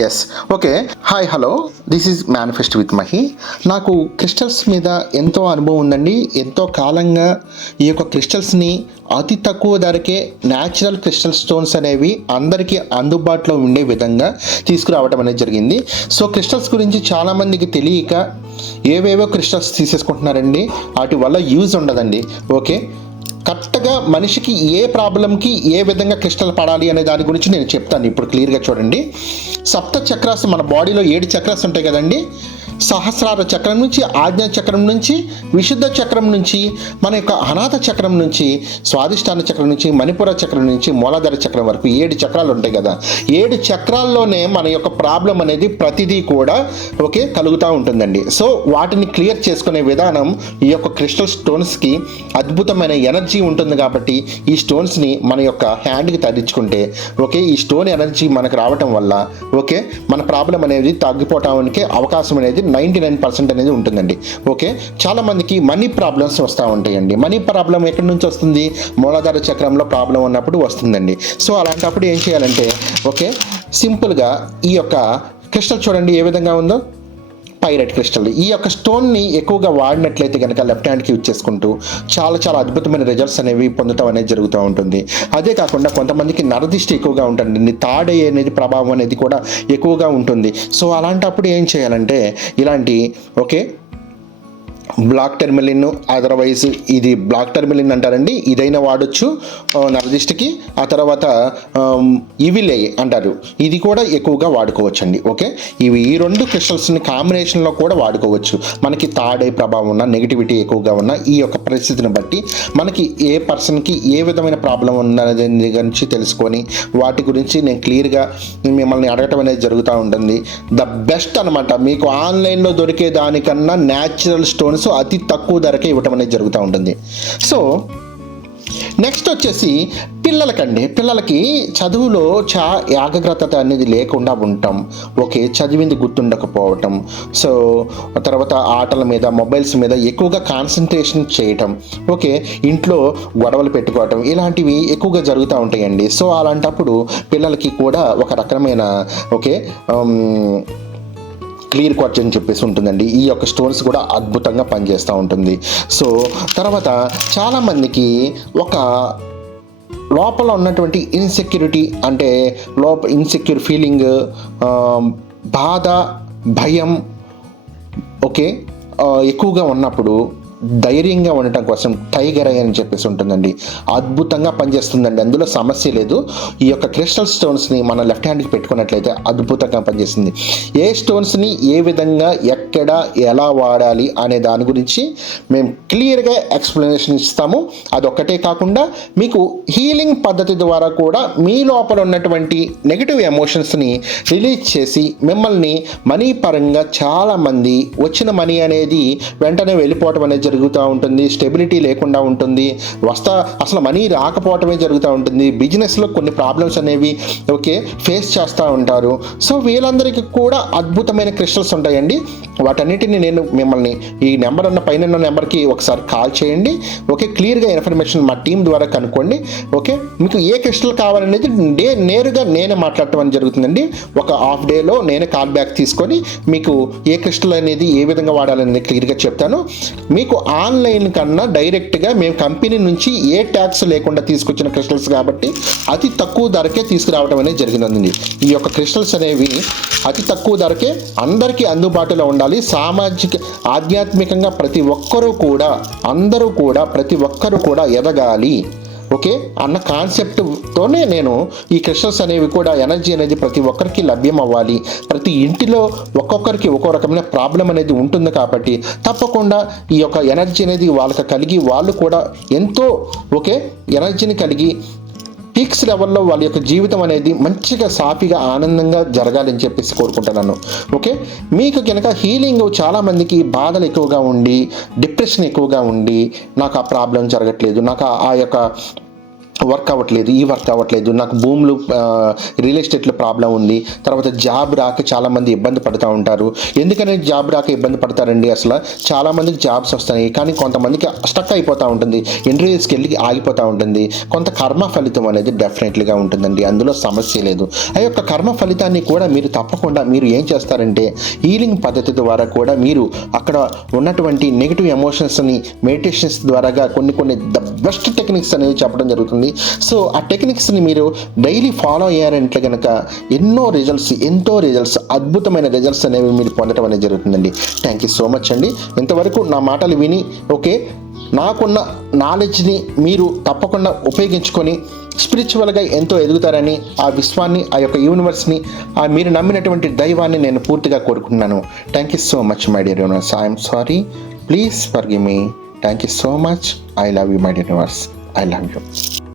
Yes okay hi hello this is manifest with Mahi నాకు crystals మీద ఎంతో అనుభవం ఉందండి. ఎంతో కాలంగా ఈ యొక్క క్రిస్టల్స్ని అతి తక్కువ ధరకే న్యాచురల్ క్రిస్టల్ స్టోన్స్ అనేవి అందరికీ అందుబాటులో ఉండే విధంగా తీసుకురావడం అనేది జరిగింది. సో క్రిస్టల్స్ గురించి చాలామందికి తెలియక ఏవేవో క్రిస్టల్స్ తీసేసుకుంటున్నారండి. వాటి వల్ల యూజ్ ఉండదండి. ఓకే కరెక్ట్గా మనిషికి ఏ ప్రాబ్లంకి ఏ విధంగా క్రిస్టల్ పడాలి అనే దాని గురించి నేను చెప్తాను. ఇప్పుడు క్లియర్గా చూడండి. సప్త చక్రాస్ మన బాడీలో ఏడు చక్రాస్ ఉంటాయి కదండి. సహస్రార చక్రం నుంచి ఆజ్ఞా చక్రం నుంచి విశుద్ధ చక్రం నుంచి మన యొక్క అనాథ చక్రం నుంచి స్వాదిష్టాన చక్రం నుంచి మణిపుర చక్రం నుంచి మూలాధార చక్రం వరకు ఏడు చక్రాలు ఉంటాయి కదా. ఏడు చక్రాల్లోనే మన యొక్క ప్రాబ్లం అనేది ప్రతిదీ కూడా ఓకే కలుగుతూ ఉంటుందండి. సో వాటిని క్లియర్ చేసుకునే విధానం ఈ యొక్క క్రిస్టల్ స్టోన్స్కి అద్భుతమైన ఎనర్జీ ఉంటుంది కాబట్టి ఈ స్టోన్స్ని మన యొక్క హ్యాండ్కి తగ్గించుకుంటే ఓకే ఈ స్టోన్ ఎనర్జీ మనకు రావటం వల్ల ఓకే మన ప్రాబ్లం అనేది తగ్గిపోవటానికి అవకాశం అనేది నైంటీ నైన్ పర్సెంట్ అనేది ఉంటుందండి. ఓకే చాలామందికి మనీ ప్రాబ్లమ్స్ వస్తూ ఉంటాయండి. మనీ ప్రాబ్లం ఎక్కడి నుంచి వస్తుంది? మూలాధార చక్రంలో ప్రాబ్లం ఉన్నప్పుడు వస్తుందండి. సో అలాంటప్పుడు ఏం చేయాలంటే ఓకే సింపుల్గా ఈ యొక్క క్రిస్టల్ చూడండి ఏ విధంగా ఉందో. Pyrite crystal. ఈ యొక్క స్టోన్ని ఎక్కువగా వాడినట్లయితే కనుక లెఫ్ట్ హ్యాండ్కి యూజ్ చేసుకుంటూ చాలా చాలా అద్భుతమైన రిజల్ట్స్ అనేవి పొందటం అనేది జరుగుతూ ఉంటుంది. అదే కాకుండా కొంతమందికి నరదిష్టి ఎక్కువగా ఉంటుంది. తాడే అనేది ప్రభావం అనేది కూడా ఎక్కువగా ఉంటుంది. సో అలాంటప్పుడు ఏం చేయాలంటే ఇలాంటి ఓకే బ్లాక్ టెర్మిలిన్ అదర్వైజ్ ఇది బ్లాక్ టెర్మిలిన్ అంటారండి. ఇదైనా వాడచ్చు. నర్దిష్టికి. ఆ తర్వాత ఇవిలే అంటారు. ఇది కూడా ఎక్కువగా వాడుకోవచ్చండి. ఓకే? ఇవి ఈ రెండు క్రిస్టల్స్ని కాంబినేషన్లో కూడా వాడుకోవచ్చు. మనకి తాడే ప్రభావం ఉన్న నెగిటివిటీ ఎక్కువగా ఉన్న ఈ యొక్క పరిస్థితిని బట్టి మనకి ఏ పర్సన్కి ఏ విధమైన ప్రాబ్లం ఉన్నది గురించి తెలుసుకొని వాటి గురించి నేను క్లియర్గా మిమ్మల్ని అడగటం అనేది జరుగుతూ ఉంటుంది. ద బెస్ట్ అనమాట మీకు ఆన్లైన్లో దొరికే దానికన్నా న్యాచురల్ స్టోన్స్ సో అతి తక్కువ ధరకే ఇవ్వటం అనేది జరుగుతూ ఉంటుంది. సో నెక్స్ట్ వచ్చేసి పిల్లలకండి. పిల్లలకి చదువులో చా ఏకాగ్రత అనేది లేకుండా ఉండటం ఓకే చదివింది గుర్తుండకపోవటం సో తర్వాత ఆటల మీద మొబైల్స్ మీద ఎక్కువగా కాన్సన్ట్రేషన్ చేయటం ఓకే ఇంట్లో గొడవలు పెట్టుకోవటం ఇలాంటివి ఎక్కువగా జరుగుతూ ఉంటాయండి. సో అలాంటప్పుడు పిల్లలకి కూడా ఒక రకమైన ఓకే క్లియర్ క్వార్ట్జ్ అని చెప్పేసి ఉంటుందండి. ఈ యొక్క స్టోన్స్ కూడా అద్భుతంగా పనిచేస్తూ ఉంటుంది. సో తర్వాత చాలామందికి ఒక లోపల ఉన్నటువంటి ఇన్సెక్యూరిటీ అంటే లోప ఇన్సెక్యూర్ ఫీలింగ్ బాధ భయం ఓకే ఎక్కువగా ఉన్నప్పుడు ధైర్యంగా ఉండటం కోసం టైగర్ ఐ అని చెప్పేసి ఉంటుందండి. అద్భుతంగా పనిచేస్తుందండి. అందులో సమస్య లేదు. ఈ యొక్క క్రిస్టల్ స్టోన్స్ని మన లెఫ్ట్ హ్యాండ్కి పెట్టుకున్నట్లయితే అద్భుతంగా పనిచేస్తుంది. ఏ స్టోన్స్ని ఏ విధంగా ఎక్కడ ఎలా వాడాలి అనే దాని గురించి మేము క్లియర్గా ఎక్స్ప్లెనేషన్ ఇస్తాము. అదొక్కటే కాకుండా మీకు హీలింగ్ పద్ధతి ద్వారా కూడా మీ లోపల ఉన్నటువంటి నెగిటివ్ ఎమోషన్స్ని రిలీజ్ చేసి మిమ్మల్ని మనీ పరంగా చాలామంది వచ్చిన మనీ అనేది వెంటనే వెళ్ళిపోవటం అనేది జరుగుతూ ఉంటుంది స్టెబిలిటీ లేకుండా ఉంటుంది. వస్తా అసలు మనీ రాకపోవటమే జరుగుతూ ఉంటుంది. బిజినెస్లో కొన్ని ప్రాబ్లమ్స్ అనేవి ఓకే ఫేస్ చేస్తూ ఉంటారు. సో వీళ్ళందరికీ కూడా అద్భుతమైన క్రిస్టల్స్ ఉంటాయండి. వాటన్నిటిని నేను మిమ్మల్ని ఈ నెంబర్ అన్న పైన ఉన్న నెంబర్కి ఒకసారి కాల్ చేయండి. ఓకే క్లియర్గా ఇన్ఫర్మేషన్ మా టీం ద్వారా కనుక్కోండి. ఓకే మీకు ఏ క్రిస్టల్ కావాలనేది నే నేరుగా నేనే మాట్లాడటం అని జరుగుతుందండి. ఒక హాఫ్ డేలో నేనే కాల్ బ్యాక్ తీసుకొని మీకు ఏ క్రిస్టల్ అనేది ఏ విధంగా వాడాలనేది క్లియర్గా చెప్తాను. మీకు ఆన్లైన్ కన్నా డైరెక్ట్గా మేము కంపెనీ నుంచి ఏ ట్యాక్స్ లేకుండా తీసుకొచ్చిన క్రిస్టల్స్ కాబట్టి అతి తక్కువ ధరకే తీసుకురావడం అనేది జరిగింది ఈ యొక్క క్రిస్టల్స్ అనేవి అతి తక్కువ ధరకే అందరికీ అందుబాటులో ఉండాలి. సామాజిక ఆధ్యాత్మికంగా ప్రతి ఒక్కరూ కూడా అందరూ కూడా ప్రతి ఒక్కరూ కూడా ఎదగాలి. ఓకే? అన్న కాన్సెప్ట్తోనే నేను ఈ క్రిస్టల్స్ అనేవి కూడా ఎనర్జీ అనేది ప్రతి ఒక్కరికి లభ్యం అవ్వాలి ప్రతి ఇంటిలో ఒక్కొక్కరికి ఒక్కో రకమైన ప్రాబ్లం అనేది ఉంటుంది కాబట్టి తప్పకుండా ఈ యొక్క ఎనర్జీ అనేది వాళ్ళకి కలిగి వాళ్ళు కూడా ఎంతో ఓకే? ఎనర్జీని కలిగి పీక్స్ లెవెల్లో వాళ్ళ యొక్క జీవితం అనేది మంచిగా సాఫీగా ఆనందంగా జరగాలని చెప్పేసి కోరుకుంటున్నాను. ఓకే? మీకు కనుక హీలింగ్ చాలామందికి బాధలు ఎక్కువగా ఉండి డిప్రెషన్ ఎక్కువగా ఉండి నాకు ఆ ప్రాబ్లం జరగట్లేదు నాకు ఆ- ఆ యొక్క వర్క్ అవ్వట్లేదు ఈ వర్క్ అవ్వట్లేదు. నాకు భూములు రియల్ ఎస్టేట్లో ప్రాబ్లం ఉంది. తర్వాత జాబ్ రాక చాలామంది ఇబ్బంది పడుతూ ఉంటారు. ఎందుకని జాబ్ రాక ఇబ్బంది పడతారండి అసలు? చాలామందికి జాబ్స్ వస్తాయి కానీ కొంతమందికి స్టక్ అయిపోతూ ఉంటుంది. ఇంటర్వ్యూస్కి వెళ్ళి ఆగిపోతూ ఉంటుంది. కొంత కర్మ ఫలితం అనేది డెఫినెట్లీగా ఉంటుందండి. అందులో సమస్య లేదు. ఆ యొక్క కర్మ ఫలితాన్ని కూడా మీరు తప్పకుండా మీరు ఏం చేస్తారంటే హీలింగ్ పద్ధతి ద్వారా కూడా మీరు అక్కడ ఉన్నటువంటి నెగిటివ్ ఎమోషన్స్ని మెడిటేషన్స్ ద్వారాగా కొన్ని కొన్ని ద బెస్ట్ టెక్నిక్స్ అనేవి చెప్పడం జరుగుతుంది. సో ఆ టెక్నిక్స్ని మీరు డైలీ ఫాలో అయ్యారంటే కనుక ఎన్నో రిజల్ట్స్ ఎంతో రిజల్ట్స్ అద్భుతమైన రిజల్ట్స్ అనేవి మీరు పొందడం అనేది జరుగుతుందండి. థ్యాంక్ యూ సో మచ్ అండి. ఇంతవరకు నా మాటలు విని ఓకే నాకున్న నాలెడ్జ్ని మీరు తప్పకుండా ఉపయోగించుకొని స్పిరిచువల్గా ఎంతో ఎదుగుతారని ఆ విశ్వాన్ని ఆ యొక్క యూనివర్స్ని ఆ మీరు నమ్మినటువంటి దైవాన్ని నేను పూర్తిగా కోరుకుంటున్నాను. Thank you so much my dear universe. I'm sorry. Please forgive me. Thank you so much. I love you my dear universe. I love you.